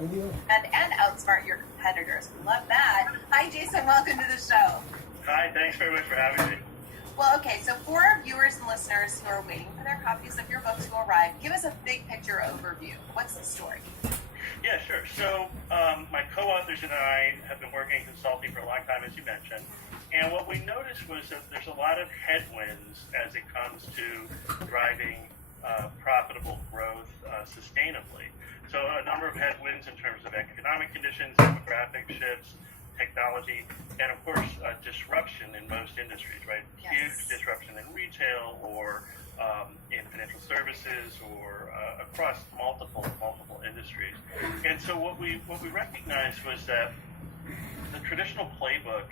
and outsmart your competitors. Love that. Hi, Jason. Welcome to the show. Hi, thanks very much for having me. Well, okay, so for our viewers and listeners who are waiting for their copies of your book to arrive, give us a big picture overview. What's the story? Yeah, sure. So my co-authors and I have been working in consulting for a long time, as you mentioned. And what we noticed was that there's a lot of headwinds as it comes to driving profitable growth sustainably. So a number of headwinds in terms of economic conditions, demographic shifts, technology, and of course disruption in most industries, right? Yes. Huge disruption in retail or in financial services or across multiple industries. And so what we recognized was that the traditional playbook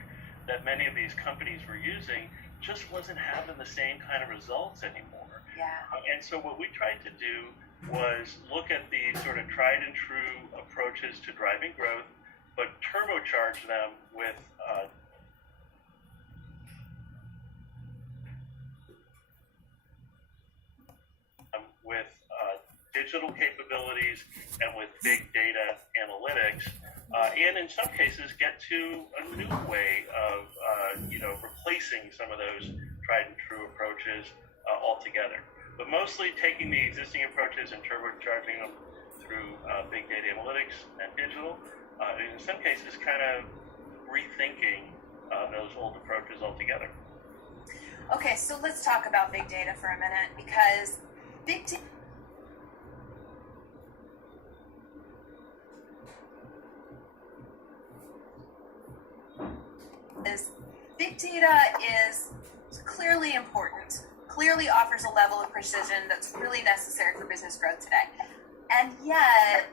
that many of these companies were using just wasn't having the same kind of results anymore. Yeah. And so what we tried to do was look at the sort of tried and true approaches to driving growth, but turbocharge them with digital capabilities and with big data analytics, and in some cases get to a new way of replacing some of those tried and true approaches altogether. But mostly taking the existing approaches and turbocharging them through big data analytics and digital. And in some cases, kind of rethinking those old approaches altogether. Okay, so let's talk about big data for a minute, because big data is clearly important, clearly offers a level of precision that's really necessary for business growth today. And yet,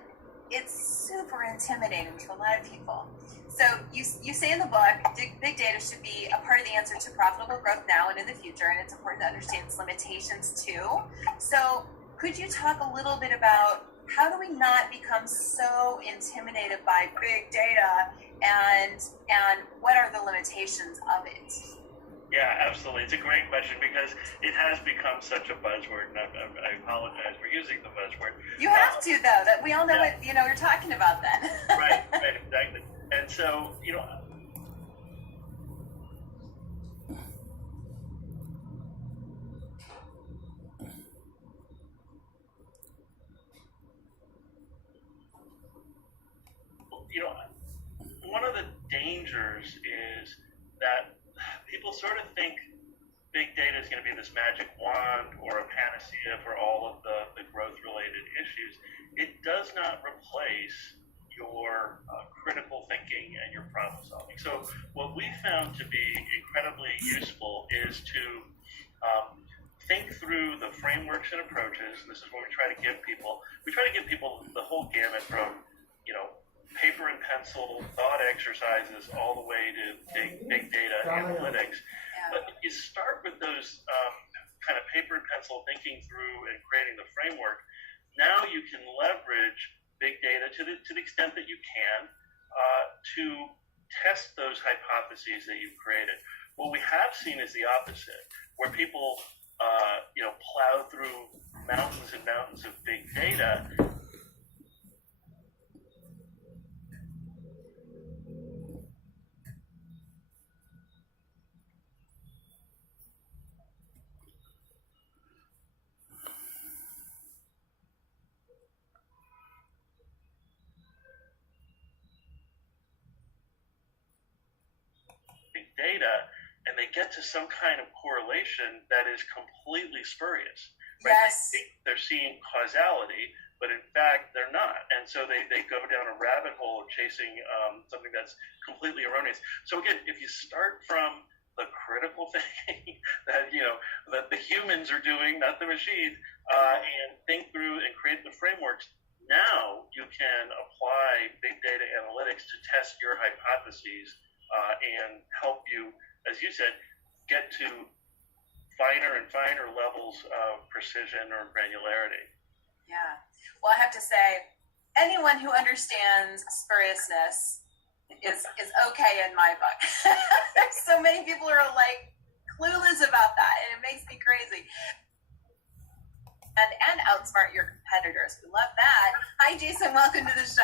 it's super intimidating to a lot of people. So you say in the book, big data should be a part of the answer to profitable growth now and in the future, and it's important to understand its limitations too. So could you talk a little bit about how do we not become so intimidated by big data, and what are the limitations of it? Yeah, absolutely. It's a great question because it has become such a buzzword, and I apologize for using the buzzword. You have to, though. That we all know what you're talking about then. right, exactly. And so, one of the dangers is that people sort of think big data is going to be this magic wand or a panacea for all of the growth-related issues. It does not replace your critical thinking and your problem solving. So what we found to be incredibly useful is to think through the frameworks and approaches. This is what we try to give people. We try to give people the whole gamut from, paper and pencil thought exercises all the way to big data analytics. Yeah. But if you start with those kind of paper and pencil thinking through and creating the framework, now you can leverage big data to the extent that you can to test those hypotheses that you've created. What we have seen is the opposite, where people plow through mountains and mountains of big data. Data, and they get to some kind of correlation that is completely spurious. Right? Yes. They're seeing causality, but in fact they're not, and so they go down a rabbit hole of chasing something that's completely erroneous. So again, if you start from the critical thinking that that the humans are doing, not the machines, and think through and create the frameworks, now you can apply big data analytics to test your hypotheses and help you, as you said, get to finer and finer levels of precision or granularity. Yeah. Well, I have to say, anyone who understands spuriousness is okay in my book. So many people are clueless about that, and it makes me crazy. And outsmart your competitors. We love that. Hi, Jason. Welcome to the show.